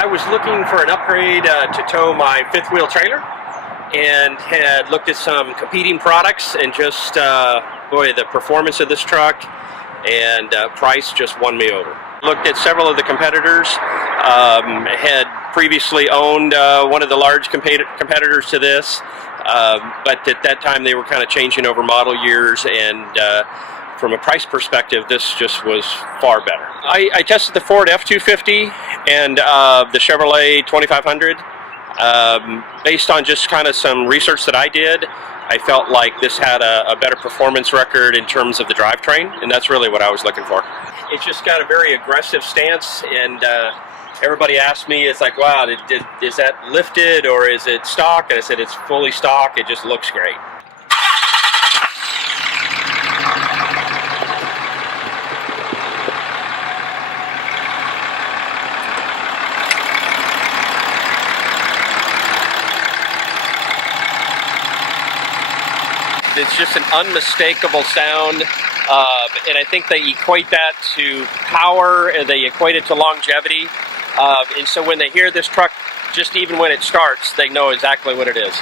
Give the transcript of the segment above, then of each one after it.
I was looking for an upgrade to tow my fifth wheel trailer, and had looked at some competing products, and just boy, the performance of this truck and price just won me over. Looked at several of the competitors, had previously owned one of the large competitors to this, but at that time they were kind of changing over model years, and from a price perspective, this just was far better. I tested the Ford F-250 and the Chevrolet 2500. Based on just kind of some research that I did, I felt like this had a better performance record in terms of the drivetrain, and that's really what I was looking for. It's just got a very aggressive stance, and everybody asked me, it's like, wow, is that lifted or is it stock? And I said, it's fully stock, it just looks great. It's just an unmistakable sound, and I think they equate that to power, and they equate it to longevity, and so when they hear this truck, just even when it starts, they know exactly what it is.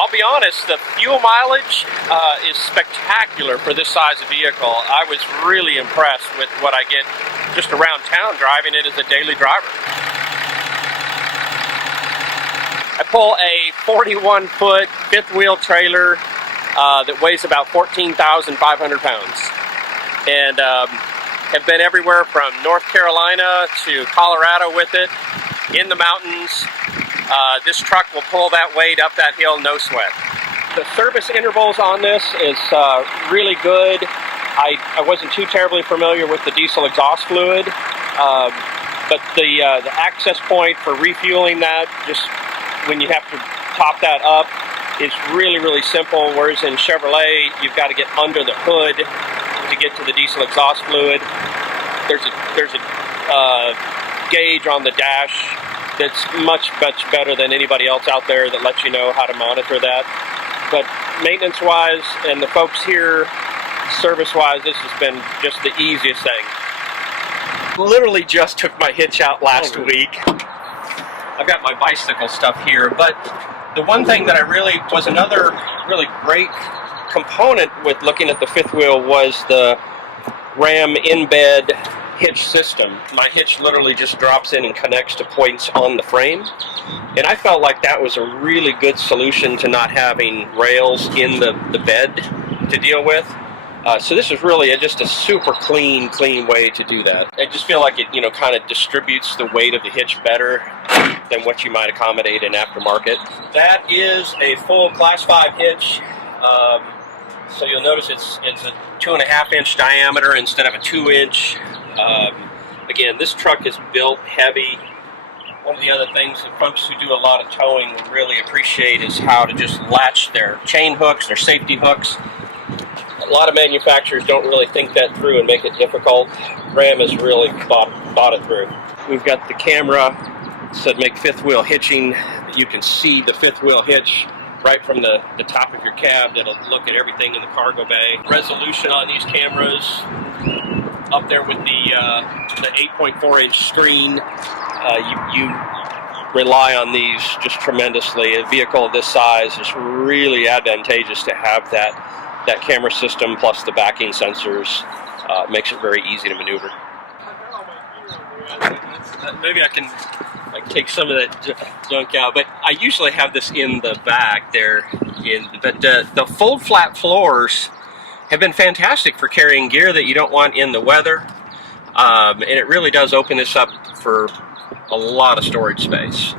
I'll be honest, the fuel mileage is spectacular for this size of vehicle. I was really impressed with what I get just around town driving it as a daily driver. I pull a 41-foot fifth wheel trailer that weighs about 14,500 pounds, and have been everywhere from North Carolina to Colorado with it, in the mountains. This truck will pull that weight up that hill, no sweat. The service intervals on this is really good. I wasn't too terribly familiar with the diesel exhaust fluid, but the access point for refueling that, just when you have to top that up, it's really, really simple, whereas in Chevrolet, you've got to get under the hood to get to the diesel exhaust fluid. There's a gauge on the dash that's much, much better than anybody else out there that lets you know how to monitor that. But maintenance-wise, and the folks here, service-wise, this has been just the easiest thing. Literally just took my hitch out last week. I've got my bicycle stuff here, but the one thing that was another really great component with looking at the fifth wheel was the Ram in-bed hitch system. My hitch literally just drops in and connects to points on the frame, and I felt like that was a really good solution to not having rails in the bed to deal with. So this is really just a super clean way to do that. I just feel like it, kind of distributes the weight of the hitch better than what you might accommodate in aftermarket. That is a full Class 5 hitch. So you'll notice it's a 2.5-inch diameter instead of a 2-inch. Again, this truck is built heavy. One of the other things that folks who do a lot of towing really appreciate is how to just latch their chain hooks, their safety hooks. A lot of manufacturers don't really think that through and make it difficult. Ram has really thought it through. We've got the camera, so to make fifth wheel hitching, you can see the fifth wheel hitch right from the top of your cab. That'll look at everything in the cargo bay. Resolution on these cameras, up there with the 8.4-inch screen. You rely on these just tremendously. A vehicle of this size is really advantageous to have that camera system plus the backing sensors. Makes it very easy to maneuver. Maybe I can take some of that junk out, but I usually have this in the back there. But the full flat floors have been fantastic for carrying gear that you don't want in the weather, and it really does open this up for a lot of storage space.